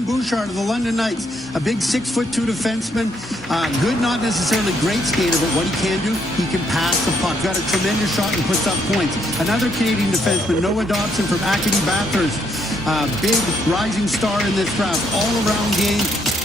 Bouchard of the London Knights, a big 6'2" defenseman, good, not necessarily great skater, but what he can do, he can pass the puck. Got a tremendous shot and puts up points. Another Canadian defenseman, Noah Dobson from Acadie Bathurst, big rising star in this draft, all-around game.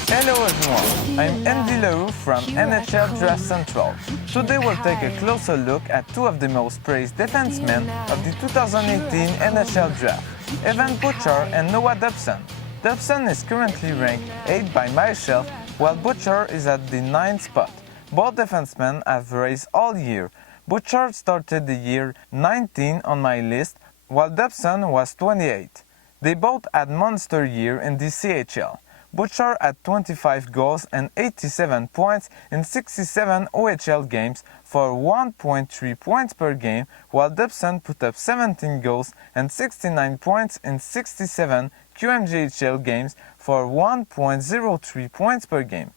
Hello everyone, I'm Andy Leroux from NHL Draft Central. Today we'll take a closer look at two of the most praised defensemen of the 2018 NHL Draft, Bouchard and Noah Dobson. Dobson is currently ranked 8th by myself, while Bouchard is at the 9th spot. Both defensemen have raced all year. Bouchard started the year 19 on my list, while Dobson was 28. They both had monster year in the CHL. Bouchard had 25 goals and 87 points in 67 OHL games for 1.3 points per game, while Dobson put up 17 goals and 69 points in 67 QMJHL games for 1.03 points per game.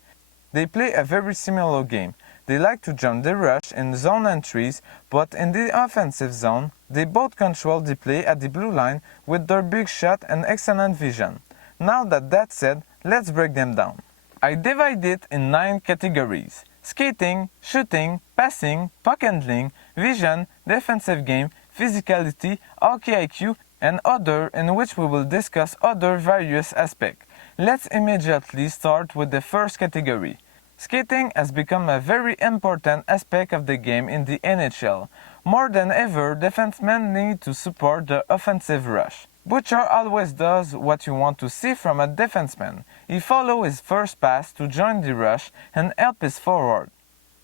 They play a very similar game. They like to jump the rush in zone entries, but in the offensive zone, they both control the play at the blue line with their big shot and excellent vision. Now that's said, let's break them down. I divide it in 9 categories: skating, shooting, passing, puck handling, vision, defensive game, physicality, hockey IQ, and other, in which we will discuss other various aspects. Let's immediately start with the first category. Skating has become a very important aspect of the game in the NHL. More than ever, defensemen need to support the offensive rush. Bouchard always does what you want to see from a defenseman. He follows his first pass to join the rush and help his forward.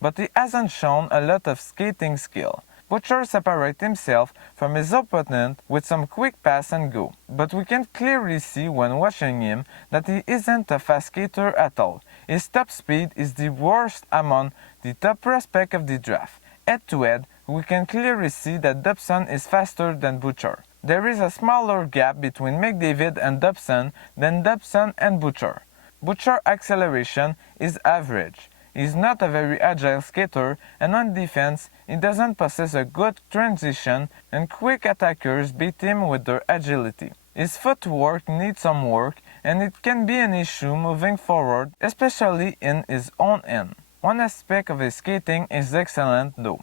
But he hasn't shown a lot of skating skill. Bouchard separates himself from his opponent with some quick pass and go. But we can clearly see when watching him that he isn't a fast skater at all. His top speed is the worst among the top prospects of the draft. Head to head, we can clearly see that Dobson is faster than Bouchard. There is a smaller gap between McDavid and Dobson than Dobson and Bouchard. Bouchard's acceleration is average. He is not a very agile skater, and on defense, he doesn't possess a good transition, and quick attackers beat him with their agility. His footwork needs some work, and it can be an issue moving forward, especially in his own end. One aspect of his skating is excellent though.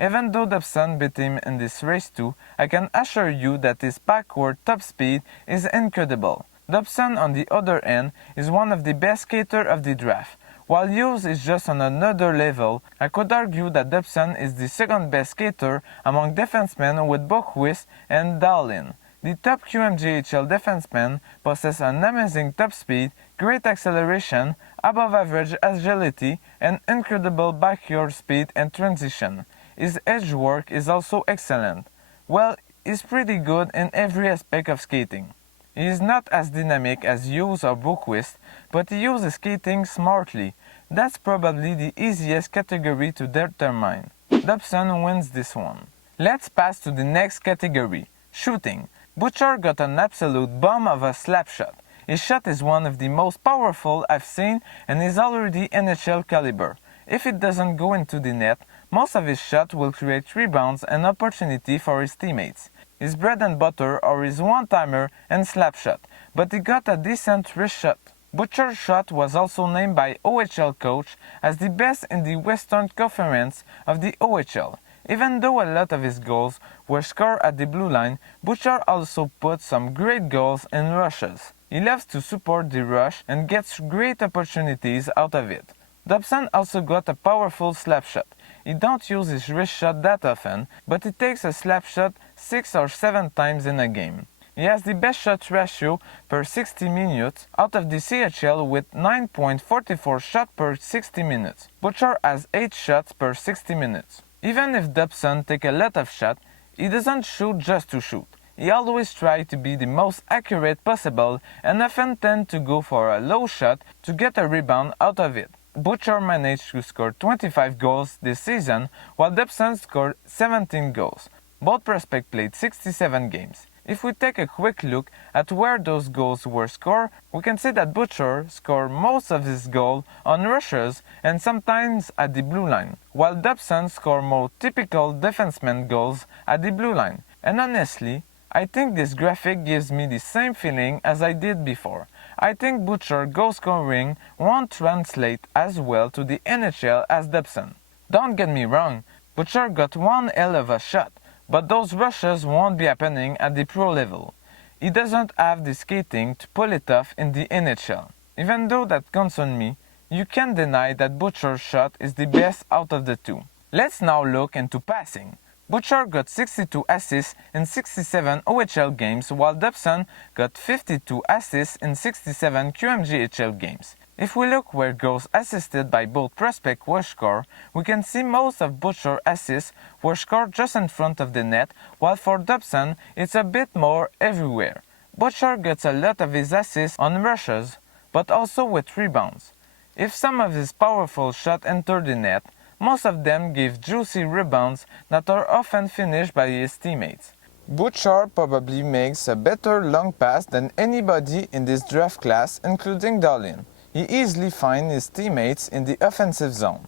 Even though Dobson beat him in this race too, I can assure you that his backward top speed is incredible. Dobson, on the other hand, is one of the best skaters of the draft. While Hughes is just on another level, I could argue that Dobson is the second best skater among defensemen with Boqvist and Dahlin. The top QMJHL defensemen possess an amazing top speed, great acceleration, above average agility, and incredible backyard speed and transition. His edge work is also excellent. Well, he's pretty good in every aspect of skating. He is not as dynamic as Hughes or Boqvist, but he uses skating smartly. That's probably the easiest category to determine. Dobson wins this one. Let's pass to the next category, shooting. Bouchard got an absolute bomb of a slap shot. His shot is one of the most powerful I've seen and is already NHL caliber. If it doesn't go into the net, most of his shots will create rebounds and opportunity for his teammates. His bread and butter are his one-timer and slap shot, but he got a decent wrist shot. Bouchard's shot was also named by OHL coach as the best in the Western Conference of the OHL. Even though a lot of his goals were scored at the blue line, Bouchard also put some great goals in rushes. He loves to support the rush and gets great opportunities out of it. Dobson also got a powerful slap shot. He don't use his wrist shot that often, but he takes a slap shot 6 or 7 times in a game. He has the best shot ratio per 60 minutes out of the CHL with 9.44 shots per 60 minutes. Bouchard has 8 shots per 60 minutes. Even if Dobson takes a lot of shots, he doesn't shoot just to shoot. He always tries to be the most accurate possible and often tends to go for a low shot to get a rebound out of it. Bouchard managed to score 25 goals this season, while Dobson scored 17 goals. Both prospects played 67 games. If we take a quick look at where those goals were scored, we can see that Bouchard scored most of his goals on rushes and sometimes at the blue line, while Dobson scored more typical defenseman goals at the blue line. And honestly, I think this graphic gives me the same feeling as I did before. I think Bouchard goal scoring won't translate as well to the NHL as Dobson. Don't get me wrong, Bouchard got one hell of a shot, but those rushes won't be happening at the pro level. He doesn't have the skating to pull it off in the NHL. Even though that concerns me, you can't deny that Bouchard's shot is the best out of the two. Let's now look into passing. Bouchard got 62 assists in 67 OHL games, while Dobson got 52 assists in 67 QMJHL games. If we look where goals assisted by both prospects were scored, we can see most of Bouchard's assists were scored just in front of the net, while for Dobson it's a bit more everywhere. Bouchard gets a lot of his assists on rushes, but also with rebounds. If some of his powerful shots enter the net, most of them give juicy rebounds that are often finished by his teammates. Bouchard probably makes a better long pass than anybody in this draft class, including Dahlin. He easily finds his teammates in the offensive zone.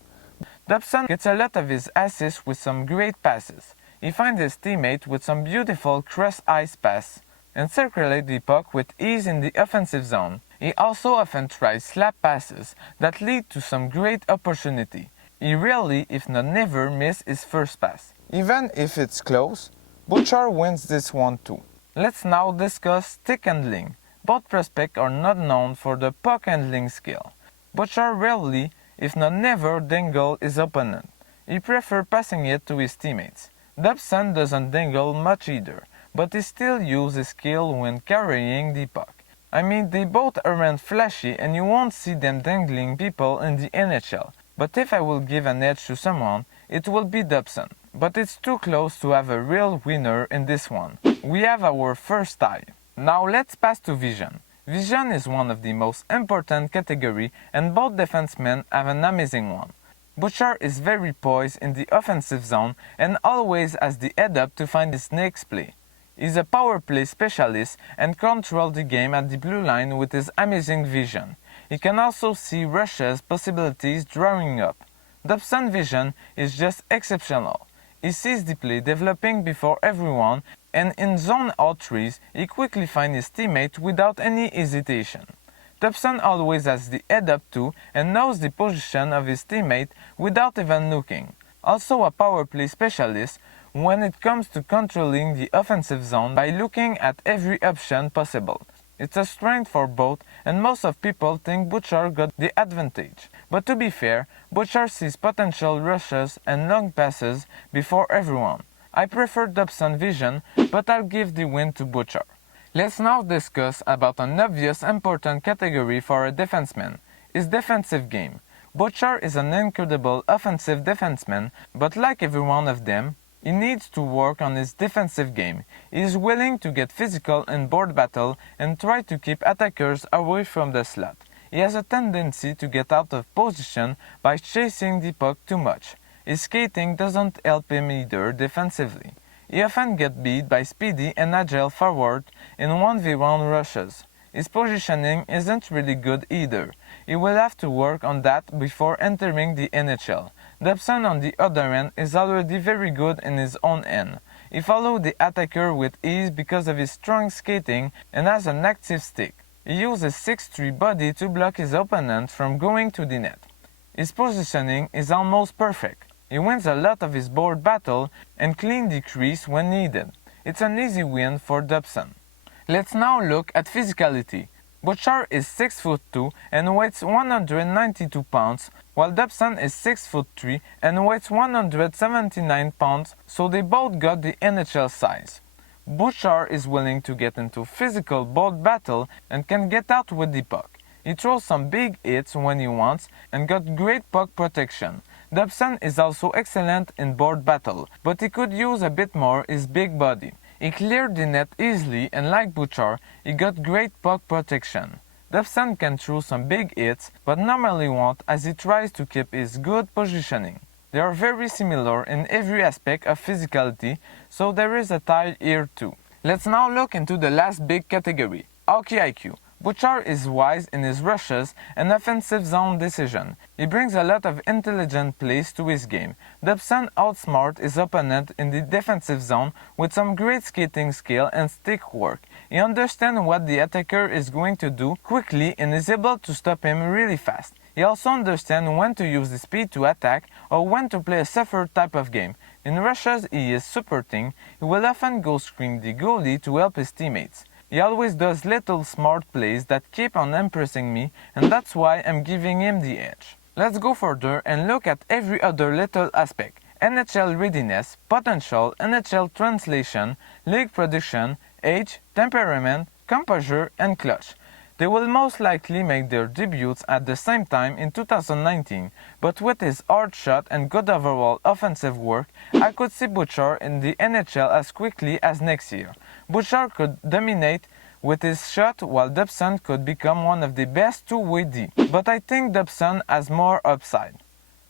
Dobson gets a lot of his assists with some great passes. He finds his teammate with some beautiful cross-ice pass and circulates the puck with ease in the offensive zone. He also often tries slap passes that lead to some great opportunity. He rarely, if not never, misses his first pass. Even if it's close, Bouchard wins this one too. Let's now discuss stick handling. Both prospects are not known for the puck handling skill. Bouchard rarely, if not never, dingle his opponent. He prefers passing it to his teammates. Dobson doesn't dingle much either, but he still uses his skill when carrying the puck. I mean, they both aren't flashy and you won't see them dangling people in the NHL. But if I will give an edge to someone, it will be Dobson. But it's too close to have a real winner in this one. We have our first tie. Now let's pass to vision. Vision is one of the most important categories and both defensemen have an amazing one. Bouchard is very poised in the offensive zone and always has the head up to find his next play. He's a power play specialist and controls the game at the blue line with his amazing vision. He can also see rushes possibilities drawing up. Dobson's vision is just exceptional. He sees the play developing before everyone, and in zone outreach, he quickly finds his teammate without any hesitation. Dobson always has the head up too and knows the position of his teammate without even looking. Also a power play specialist when it comes to controlling the offensive zone by looking at every option possible. It's a strength for both, and most of people think Bouchard got the advantage. But to be fair, Bouchard sees potential rushes and long passes before everyone. I prefer Dobson's vision, but I'll give the win to Bouchard. Let's now discuss about an obvious important category for a defenseman, his defensive game. Bouchard is an incredible offensive defenseman, but like every one of them, he needs to work on his defensive game. He is willing to get physical in board battle and try to keep attackers away from the slot. He has a tendency to get out of position by chasing the puck too much. His skating doesn't help him either defensively. He often gets beat by speedy and agile forward in 1v1 rushes. His positioning isn't really good either. He will have to work on that before entering the NHL. Dobson, on the other hand, is already very good in his own end. He follows the attacker with ease because of his strong skating and has an active stick. He uses 6'3" body to block his opponent from going to the net. His positioning is almost perfect. He wins a lot of his board battle and cleans the crease when needed. It's an easy win for Dobson. Let's now look at physicality. Bouchard is 6'2" and weighs 192 pounds, while Dobson is 6'3" and weighs 179 pounds, so they both got the NHL size. Bouchard is willing to get into physical board battle and can get out with the puck. He throws some big hits when he wants and got great puck protection. Dobson is also excellent in board battle, but he could use a bit more his big body. He cleared the net easily and like Bouchard, he got great puck protection. Dobson can throw some big hits, but normally won't as he tries to keep his good positioning. They are very similar in every aspect of physicality, so there is a tie here too. Let's now look into the last big category, hockey IQ. Bouchard is wise in his rushes and offensive zone decision. He brings a lot of intelligent plays to his game. Dobson outsmarts his opponent in the defensive zone with some great skating skill and stick work. He understands what the attacker is going to do quickly and is able to stop him really fast. He also understands when to use the speed to attack or when to play a suffer type of game. In rushes he is supporting, he will often go screen the goalie to help his teammates. He always does little smart plays that keep on impressing me, and that's why I'm giving him the edge. Let's go further and look at every other little aspect: NHL readiness, potential, NHL translation, league production, age, temperament, composure, and clutch. They will most likely make their debuts at the same time in 2019, but with his hard shot and good overall offensive work, I could see Bouchard in the NHL as quickly as next year. Bouchard could dominate with his shot while Dobson could become one of the best two-way D, but I think Dobson has more upside.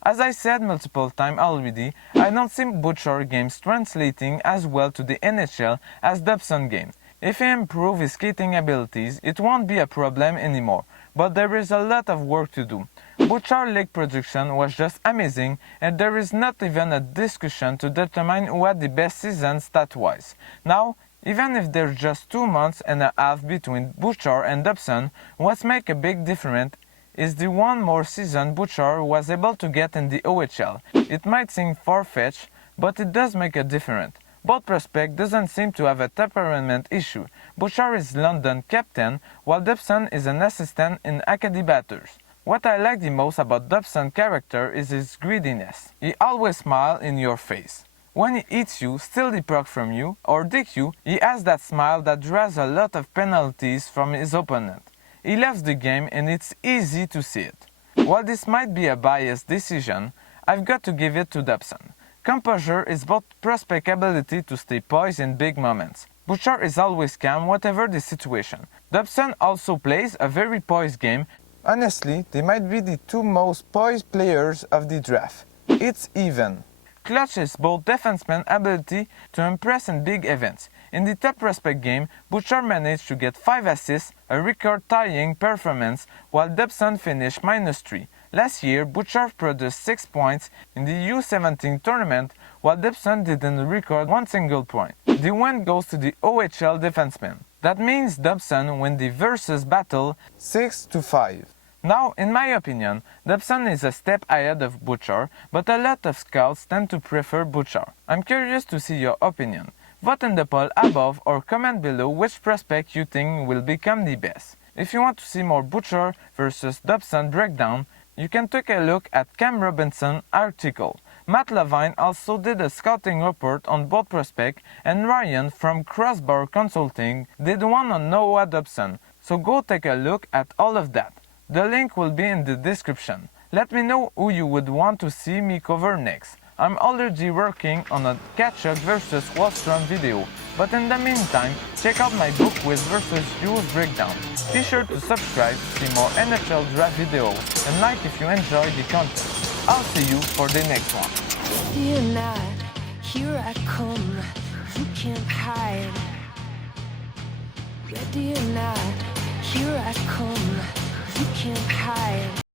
As I said multiple times already, I don't see Bouchard games translating as well to the NHL as Dobson games. If he improves his skating abilities, it won't be a problem anymore, but there is a lot of work to do. Bouchard league production was just amazing, and there is not even a discussion to determine who had the best season stat-wise. Now, even if there's just 2 months and a half between Bouchard and Dobson, what makes a big difference is the one more season Bouchard was able to get in the OHL. It might seem far-fetched, but it does make a difference. Both prospect doesn't seem to have a temperament issue. Bouchard is London captain, while Dobson is an assistant in Acadie batters. What I like the most about Dobson's character is his greediness. He always smiles in your face. When he hits you, steals the puck from you, or dicks you, he has that smile that draws a lot of penalties from his opponent. He loves the game and it's easy to see it. While this might be a biased decision, I've got to give it to Dobson. Composure is both prospect ability to stay poised in big moments. Bouchard is always calm whatever the situation. Dobson also plays a very poised game. Honestly, they might be the two most poised players of the draft. It's even. Clutch is both defenseman ability to impress in big events. In the top prospect game, Bouchard managed to get 5 assists, a record-tying performance, while Dobson finished -3. Last year, Bouchard produced 6 points in the U17 tournament, while Dobson didn't record one single point. The win goes to the OHL defenseman. That means Dobson win the Verus battle 6-5. Now, in my opinion, Dobson is a step ahead of Bouchard, but a lot of scouts tend to prefer Bouchard. I'm curious to see your opinion. Vote in the poll above or comment below which prospect you think will become the best. If you want to see more Bouchard versus Dobson breakdown, you can take a look at Cam Robinson's article. Matt Levine also did a scouting report on both prospects, and Ryan from Crossbar Consulting did one on Noah Dobson, so go take a look at all of that. The link will be in the description. Let me know who you would want to see me cover next. I'm already working on a Tkachuk versus Wahlstrom video, but in the meantime, check out my Boqvist versus Hughes breakdown. Be sure to subscribe to see more NHL draft videos and like if you enjoy the content. I'll see you for the next one. Day and night, here I come, you can't hide. Day and night, here I come, you can't hide.